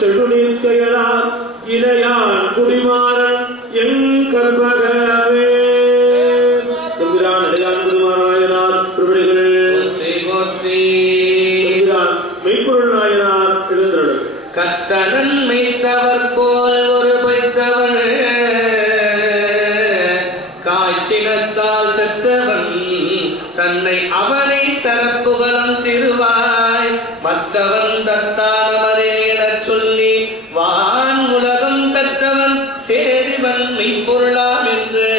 செழுநீர்க்கையலார் இளையான் குடிமாறன் என் கற்பகவே. எம்பிரான் இளையான் குடிமாராயனார் திருவடிகள் மெய்ப்பொருள் நாயனார் எழுந்தருள். கற்றனன் மெய்த்தவர் போல் ஒரு பைத்தவன் காய்ச்சினத்தால் செற்றவன் தன்னை அவனை சரப்புகலம் திருவாய் மற்றவன் தத்தானவரே எனச் சொல்லி வான் உலகம் கற்றவன் சேதிவன் மெய்ப்பொருளாம் என்று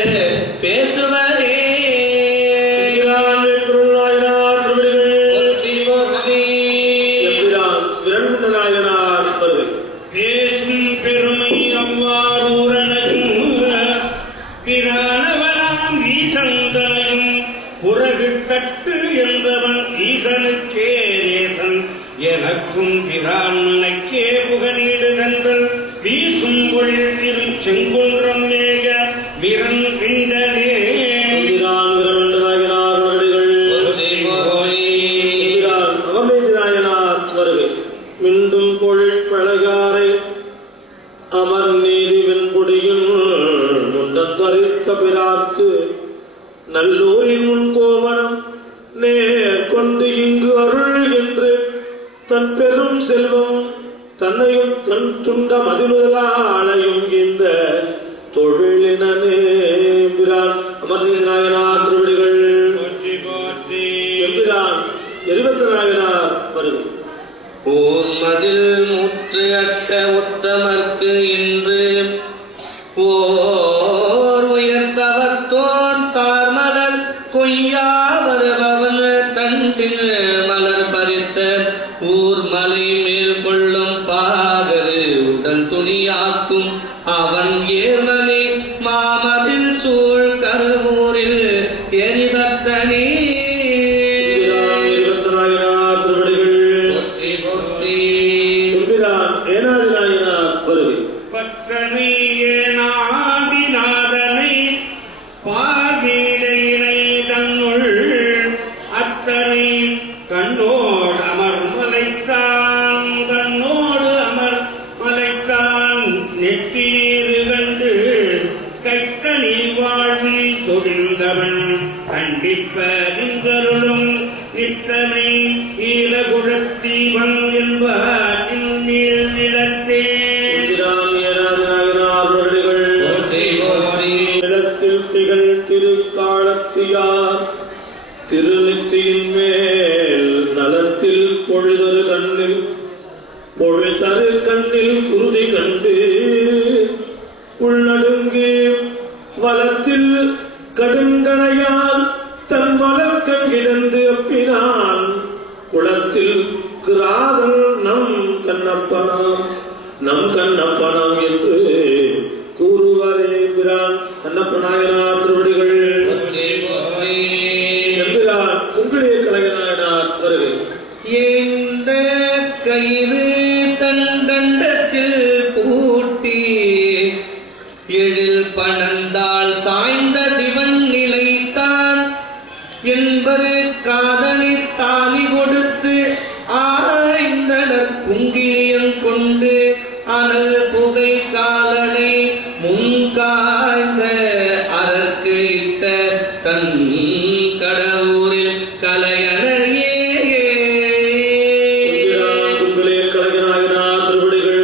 பேசுவரே. பேசும் பெருமை அவ்வாறூரனையும் பிரானவனாம் ஈசந்தனையும் புறகு கட்டு என்றவன் ஈசனுக்கே நேசன் எனக்கும் பிரான்மனைக்கே புகனீடுகன்றல் வீசும் பொழில் திரு செங்குன்றம் மேக விரன் விண்டனே. மீண்டும் பொழில் பழகாரை அமர் நீதி வெண்பொடியும் முண்டத்தரித்த பிறார்க்கு நல்லூரின் முன் கோவணம் நேர் கொண்டு இங்கு அருள் என்று தன் பெரும் செல்வம் தன்னையும் தன் துண்ட மதிமுதலாளையும் இந்த தொழிலினே. அமர்நீதி நாயனார் திருவடிகள் எம்பிரான் எரிவத்த நாயனார் வருகை. போர்மதில் முற்று அட்ட உத்தமர்க்கு இன்று போர் உயர்த்தவத்தோன் தார்மலர் கொய்யா வருபவன் தண்டில் மலர் பறித்த ஊர்மலை மேல் கொள்ளும் பாகரு உடல் துணியாக்கும் அவன் ஏர்மலை மாமதில் சூழ் கருவூரில் எரிபத்தனே. பற்றனை ஏனாதிநாதனை பாதியினை தன்னுள் அத்தனை கண்ணோடு அமர் மலைத்தான் கண்ணோடு அமர் மலைத்தான் நெற்றி நீரு கண்டு கைத்தனி வாழ்வில் சொரிந்தவன் கண்டிப்ப நின்றருளும் இத்தனை ஈரகுழத்தீவன் என்பார் நீர் நிலத்தே. நிலத்தில் திகழ் திருக்காலத்தியார் திருநெற்றியின் மேல் நலத்தில் பொழுதரு கண்ணில் பொழுதரு கண்ணில் குருதி கண்டு உள்நடுங்கு வலத்தில் கடுங்கணையால் தன் மலர்கண் கிடந்து அப்பினான் குளத்தில் கிராதல் நம் கண்ணப்பனாம் என்று கூறுவாரே. பிரான் கண்ணப்ப நாயனார் திருவடிகள் எம்பிரான் உங்களே கலைநாயனார் வருகை. இந்த கயிறு தன் தண்டத்தில் பூட்டி எழில் பணந்தால் சாய்ந்த சிவன் நிலைத்தான் என்பது காதலி தாலி கொடுத்து ஆய்ந்தனர் குங்கிலியம் கொண்டு அனல் புகை காலனை முன்காய்ந்த அரற்கு இட்ட தன் கடவுரில் கலையனையே. கலைநாயனார் திருவடிகள்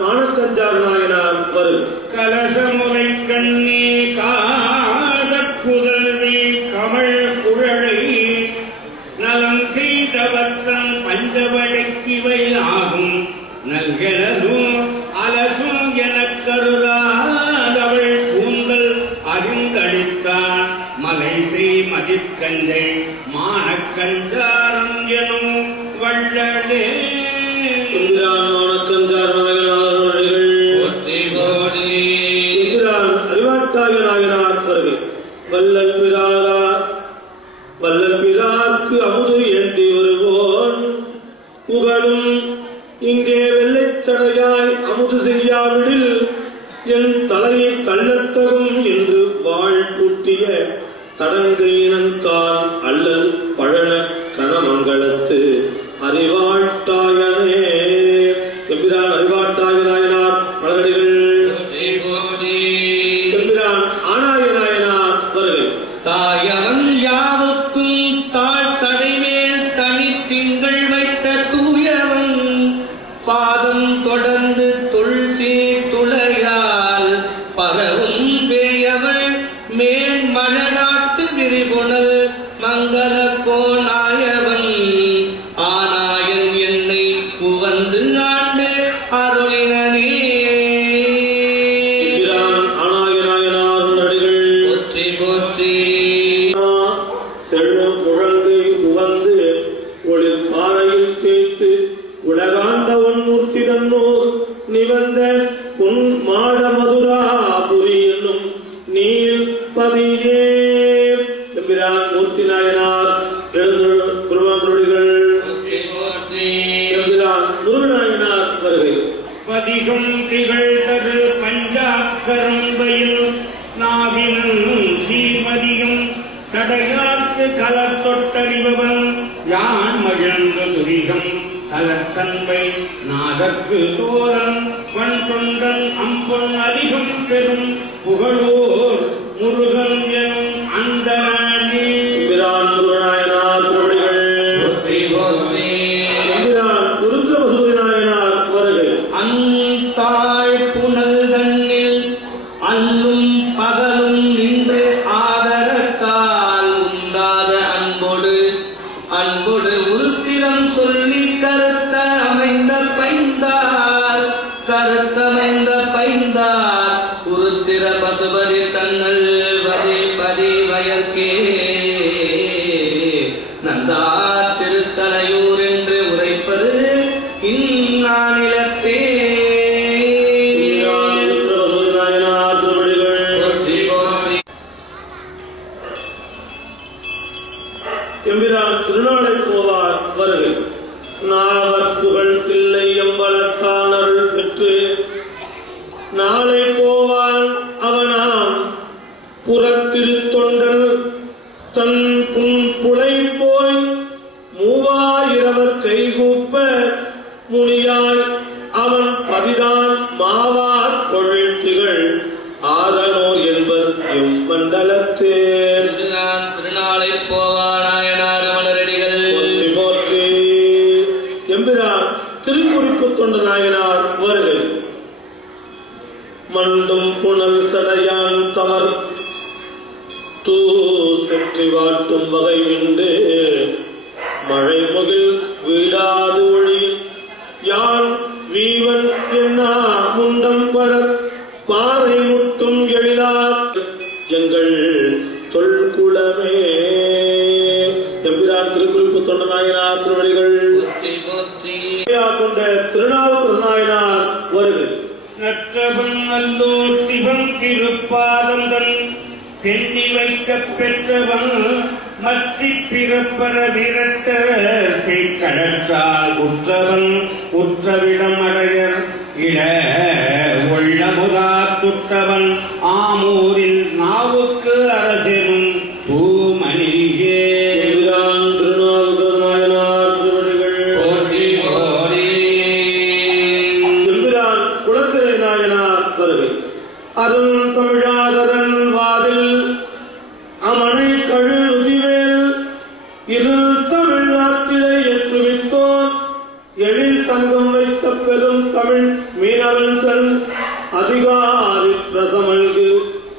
மானக்கஞ்சார் நாயனார் வருகை. கலசமுறை கண்ணி காத புதல்வி கமல் குழலை நலம் செய்தவத்தன் பஞ்சவடைக்கிவை ஆகும் நல்கெனதும் அலசும் எனக் கருதாதவள் கூந்தல் அறிந்தளித்தான் மலை செய் மதிற்கஞ்சை மானக்கஞ்சாரம் எனும் வள்ளலே. மானக்கஞ்சார் நாயனார் அறிவாட்டாய நாயனார் வருகை. வல்லல் பிறார்க்கு அமுது ஏந்தி வருவோன் புகழும் இங்கே வெள்ளைச்சடையாய் அமுது செய்யாவிடில் என் தலையை தள்ளத்தகும் என்று வாழ் கூட்டிய தடங்கையினன்கால் அல்லல் பழன கணமங்கலத்து அறிவாட்டாய தாயவன் யாவுக்கும் தாழ் சடைமேல் தனி திங்கள் வைத்த தூயவன் பாதம் தொடர்ந்து தொல்சி துளையால் பரவும் பேயவள் மேல் மழநாட்டு விரிபுணல் மங்கள கோநாயவன் ஆனாயன் என்னை புவந்து ஆண்டு அருளினே. ஆனாயனாயனார் நடிகள் போற்றி போற்றி. செல்லும் குழந்தை உவந்து ஒளிர் பாறையில் தேய்த்து உலகாண்ட உன்மூர்த்தி தன்னூர் நிவந்த உன் மாட மதுராபுரி என்னும் நீர் பதியே. எம்பிரான் மூர்த்தி நாயனார் குருவாந்தொழிகள் எம்பிரான் முருகநாயனார் வருகை. பதிகம் திகழ்தரு பஞ்சாக்கரும்பையில் நாவினும் சீமதியும் சடையாக்கு கலர் தொட்டறிபவன் யான் மகிழ்ந்த துரிகம் கலத்தன்மை நாதற்கு தோரன் பண் தொண்டன் அம்பொன் அதிகம் பெறும் புகழோர் முருகன் எனும் அந்த எம்பிரான் முருகநாயனார் திருவடிகள் எம்பிரான் உருத்திரவசூரி நாயனார் வருகை. அந்தாள் புனல் தன்னில் அல்லும் பகலும் நின்று ஆதரத்தால் உண்டாத அன்போடு அன்போடு உருத்திரம் சொல்லி கருத்தமைந்த பைந்தார் உருத்திர பசுபதி தன்னல் பதி வயற்கே நந்தா திருத்தலையூர் என்று உரைப்பது இந்நானிலத்தே. எம்பிரான் திருநாளை போவார் வருகை. நாவர் புகழ் தில்லை எம்பலத்தானருள் பெற்று நாளை போவான் அவனாம் புறத்திருத்தொண்டர் தன் புலை போய் மூவாயிரவர் கைகூப்ப முனியாய் அவன் பதிதான் மாவார் கொழித்திகள் ஆதனோ என்பர் எம் மண்டலத்தே. திருநாளை போவானாயனார் மலரடிகள் போற்றி. எம்பிரான் திருக்குறிப்பு தொண்ட நாயனார் வருகை. மண்டும் புனல் சடையான் தமர் தூ செற்றி வாட்டும் வகை உண்டு மழை முகில் வீடாது ஒளியின் யான் வீவன் என்னா முண்டம் படர் பாறை முட்டும் எழிலார் எங்கள் தொல்குளமே. எம்பிரான் திருக்குறிப்பு தொண்ட நாயனார் திருவடிகள் கொண்ட திருநாவுக்கர் நாயனார் வருகை. நற்றவன் நல்லோர் சிவன் திருப்பாதந்தன் சென்னி வைக்கப் பெற்றவன் மற்றி பிறப்பர விரட்ட கடற்றால் உற்றவன் உற்றவிடம் அடையர் இட ஒள்ளமுதா துற்றவன் ஆமூரில் நாவுக்கு அரசெனும் தூமணியே. திருநாவுக்கர் நாயனார் திருவடிகள் எம்பிரான் குலத்திரை நாயனார் வருகை. அருண் தமிழாதரன் வாதில் அமனை கழு உதிவேல் இரு தமிழ்நாட்டிலே ஏற்றுவித்தோன் எழில் சங்கம் வைத்த பெரும் தமிழ் மீனவன் தன் அதிகாரி பிரசமல்கு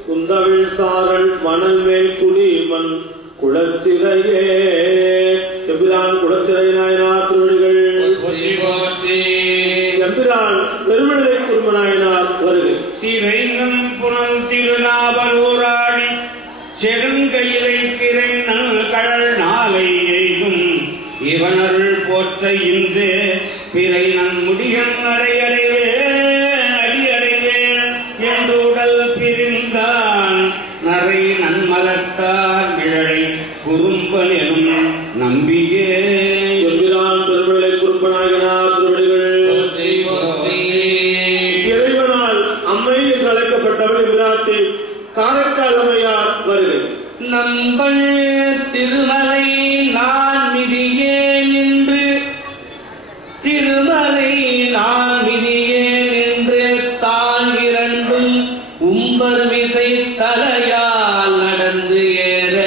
குந்தவிழ் சாரல் மணல் மேல் குடி மண் குளத்திரையே. எம்பிரான் குளத்திரை நாயனார் திருவடிகள் எம்பிரான் பெருமிழை குறும்ப நாயனார் வருகை. சிறைனம் புனல் திருநாவலூராடி செருங்கையிலை கிரை நல் கடல் நாளை எய்தும் இவனருள் போற்ற இன்றே பிறை நன் முடியன் அடையடைவே அடியடைவே என்று உடல் பிரிந்தான் நரை நன்மலத்தார் விழலை குறும்பன் எனும் நம்பியே. எம்பிரான் பெருமிழை குறும்ப நாயனார் திருவடிகள் இறைவனால் அம்மை என்று அழைக்கப்பட்டவர் எம்பிராட்டி காரைக்கால் அம்மையார் வருகை. நம்பள் திருமலை நான் மிதியே நின்று திருமலை நான் மிதியே நின்று தான் இரண்டும் உம்பர் விசை தலையால் நடந்து ஏற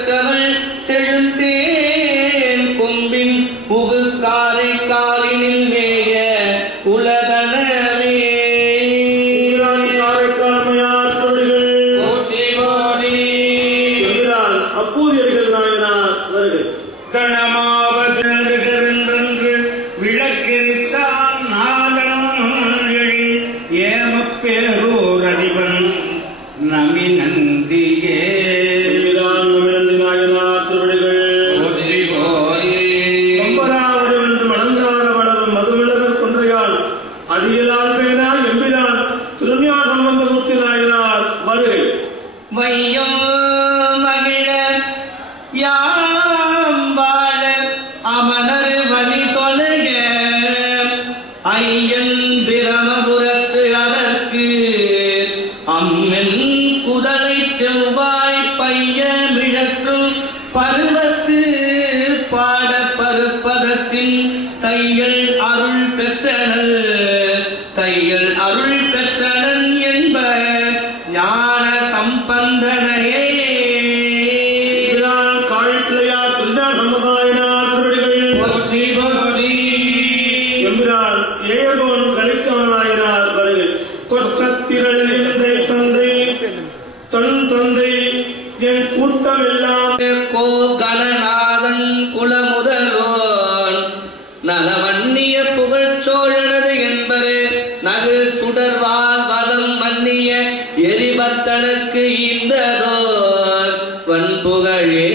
பெற்றவள் செழுந்தேன் கொம்பின் புகு காலை காலினில் மேய குலதனமே அப்பூரியர்கள் நாயனார் வருகை கணமாவது விளக்கிருத்தான் நாளன் ஏமப்பேரூர் அதிபன் நமி நந்தியே நமிநந்தி நாயனார் திருவடிகள் கொம்பராவடிவென்று மணந்தாட வளரும் மதுவிலகர் கொன்றையால் அடிகளால் பேனா எம்பிரான் திருஞான சம்பந்தமூர்த்தி நாயனார் வருகை வையம் மகிழ யாம் வாழ அமணர் வழி தொலைய ஐயன் பிரமபுரத்து அதற்கு அம்மன் குதலை செவ்வாய் பைய மிழற்றும் பருவத்து பாட பருப்பதத்தின் தையல் அருள் பெற்றனல் என்ப ஞான சம்பந்தனையே காழிப்பிள்ளையார் திருஞான சம்பந்தாயனார் திருவடிகள் போற்றி போற்றி எம்பிரான் ஏகோன் கலிக்காமநாயனார் வருகை கொற்றத்திரள் எந்தை தந்தை தன் தந்தை என் கூட்டம் எல்லாம் கோ கணநாதன் குலமுதல்வோன் நலவன்னிய புகழ்ச்சோழனது என்பது நகு சுடர்வால் வலம் மன்னிய எரிபத்தனுக்கு ஈந்ததோர் வன்புகழே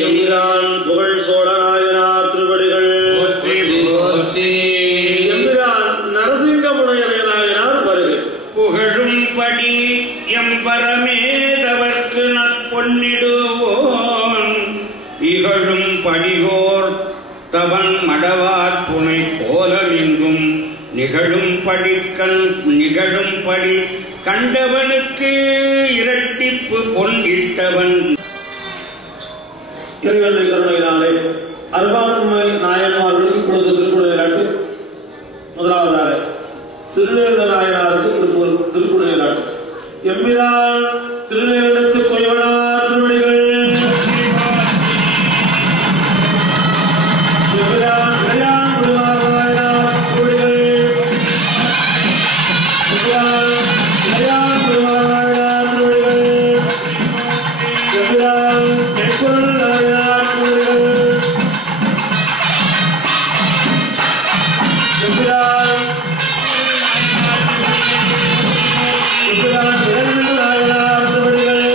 எம்பிரான் புகழ் சோழநாயனார் திருவடிகள் போற்றி போற்றி எம்பிரான் நரசிங்கமுனையர் நாயனார் வருகை புகழும் படி எம்பரமேதவர்க்கு நற்பொன்னிடுவோன் இகழும் படிகோர் தவன் மடவார் துணை போலமெங்கும் நிகழும் படி கண்டவனுக்கு இரட்டிப்பு பொன்னிட்டவன் இறைவனை கருணையினாலே அருகாண்மை நாயன்மார்களுக்கு இப்பொழுது திருக்குறளாட்டு முதலாவதாக திருநேர நாயனாருக்கு திருக்குறளாட்டு எம்பிரான் திருநேரத்து கொய்வனார் திருவடிகள் எம்பிரான் இளையான் திருவாரூராயனார் திருவடிகள் எம்பிரான் இளையான் திருவாரூராயனார் திருவடிகள் எம்பிரான் மெய்ப்பொருள் நாயனார் திருவடிகள் எம்பிரான் எம்பிரான் இறைவன் நாயனார் திருவடிகள்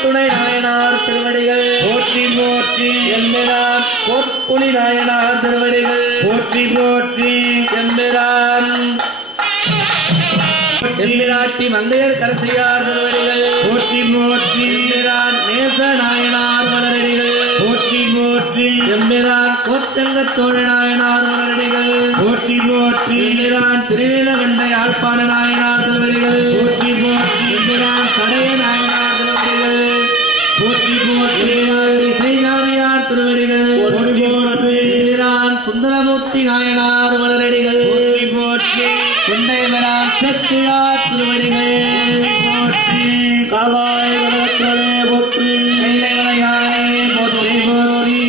கோத்துணை நாயனார் திருவடிகள் போற்றி போற்றி எம்பிரான் கோப்புனி நாயனார் திருவடிகள் போற்றி போற்றி எம்பிரான் எம்பிராட்டி மங்கையர் கரசையார் திருவடிகள் போற்றி போற்றி எம்பிரான் நேச நாயனார் மலரடிகள் போற்றி போற்றி எம்பிரான் கோத்தங்க சோழ நாயனார் மலரடிகள் போற்றி போற்றி எம்பிரான் திருநீலகண்ட யாழ்ப்பாண நாயனார் திருவடிகள் போற்றி போற்றி எம்பிரான் சடைய நாயனார் திருவடிகள் போற்றி போற்றி இசைஞானியார் திருவடிகள் போற்றி போற்றி எம்பிரான் சுந்தரமூர்த்தி நாயனார் மலரடிகள் போற்றி போற்றி சுண்டைவரான் சக்தியார் திருவடிகள் போற்றி காவாய் வளர்த்தலே போற்றி வெள்ளைவளையானே போற்றி போற்றி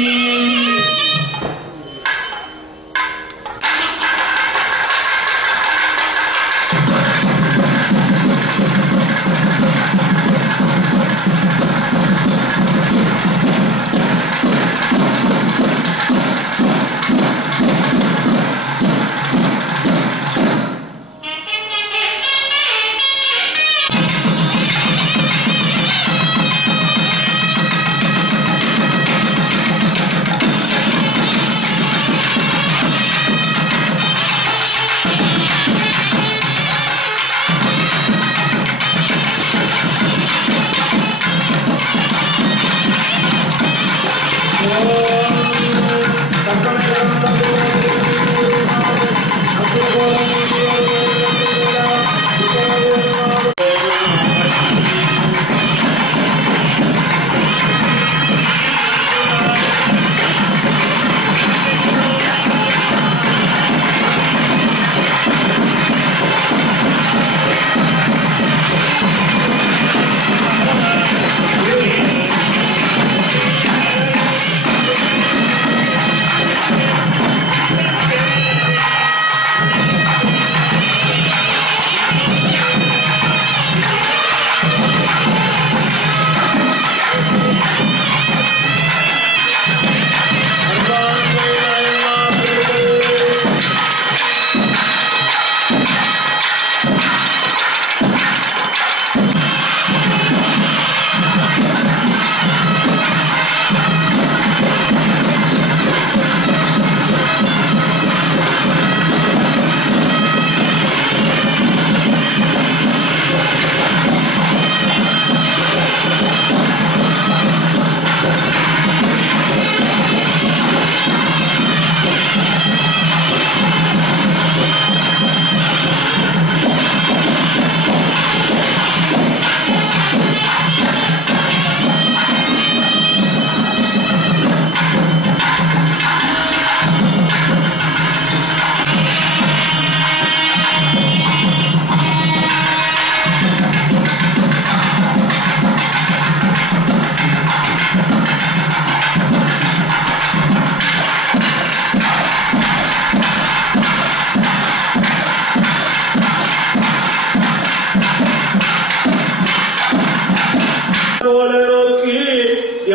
போல நோக்கி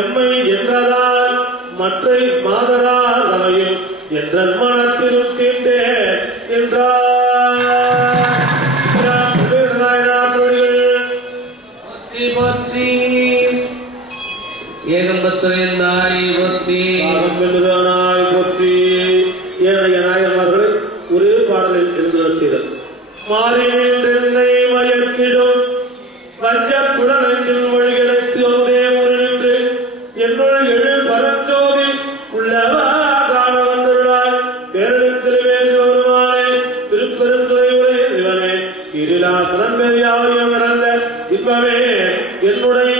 எம்மை என்றதால் மற்றை மாதராயும் என்ற மனத்திருக்கின்றே என்றார். போற்றி போற்றி ஏகம்பத்துறைந்தாய் போற்றி வெல்லுவனாய் போற்றி. ஏழைய நாயன்மார்கள் ஒரே பாடலில் எழுந்துள்ள செய்தல் மாறி நின்றென்னை மயக்கிடும் பஞ்சப்புடனத்தில் மொழிகளுக்கு ஒன்றே ஒரு நின்று என்னுள் எழு பரஞ்சோதி உள்ளவா காண வந்துள்ளாய். பேரிடத்திலுமே சிவருமானே திருப்பெருந்துறை உடைய சிவனே இருளா புலன்கள் யாவையும் இறந்த இன்பமே என்னுடைய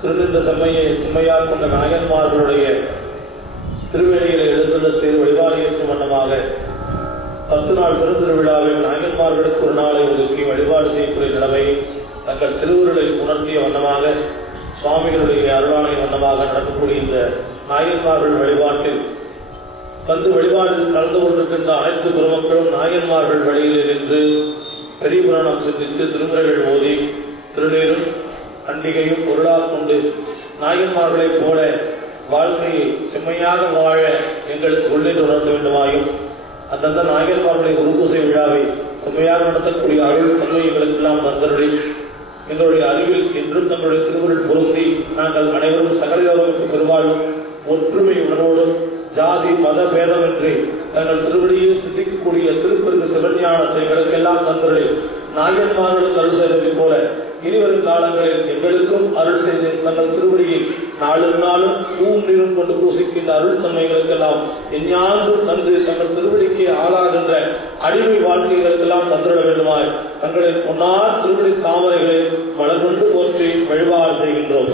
திருநின்ற செம்மையை செம்மையாக கொண்ட நாயன்மார்களுடைய திருவேணிகளை எழுந்துள்ள செய்து வழிபாடு ஏற்றும் வண்ணமாக 10 நாள் பெருந்திருவிழாவில் நாயன்மார்களுக்கு ஒரு நாளை ஒதுக்கி வழிபாடு செய்யக்கூடிய நிலைமை தங்கள் திருவுருளை உணர்த்திய வண்ணமாக சுவாமிகளுடைய அருளானை வண்ணமாக நடக்கக்கூடிய இந்த நாயன்மார்கள் வழிபாட்டில் வந்து வழிபாடில் கலந்து கொண்டிருக்கின்ற அனைத்து பெருமக்களும் நாயன்மார்கள் வழியில் நின்று பெரிய புராணம் சிந்தித்து திருமுறைகள் ஓதி திருநீரும் அண்டிகையும் பொருளாக கொண்டு நாயன்மார்களைப் போல வாழ்க்கையை செம்மையாக வாழ எங்களுக்கு உள்ளே உணர்த்த வேண்டுமாயும் அந்தந்த நாயன்மார்களை உருபூசை விழாவை செம்மையாக நடத்தக்கூடிய அருள் தன்மை எங்களுக்கெல்லாம் தந்தருளி எங்களுடைய அறிவில் என்றும் தங்களுடைய திருவுருள் பொருந்தி நாங்கள் அனைவரும் சகலயோகமிக்கு பெருவாழும் ஒற்றுமை உணர்வோடும் ஜாதி மத பேதமின்றி தங்கள் திருவடியில் சிந்திக்கக்கூடிய திருப்பெருக்கு சிவஞானத்தை எங்களுக்கெல்லாம் தந்தருளி நாயன்மார்களுக்கு அருள் செய்ததை போல இனிவரும் காலங்களில் எங்களுக்கும் அருள் செய்து தங்கள் திருவடியில் நாளும் நாளும் நீரும் கொண்டு பூசிக்கின்ற அருள் தன்மைகளுக்கெல்லாம் எஞ்ஞான்று தந்து தங்கள் திருவடிக்கு ஆளாகின்ற அடிமை வாழ்க்கைகளுக்கெல்லாம் தந்துவிட வேண்டுமாய் தங்களின் பொன்னார் திருவடி தாமரைகளை மலர் கொண்டு போற்றி வழிபாடு செய்கின்றோம்.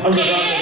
அன்புதான்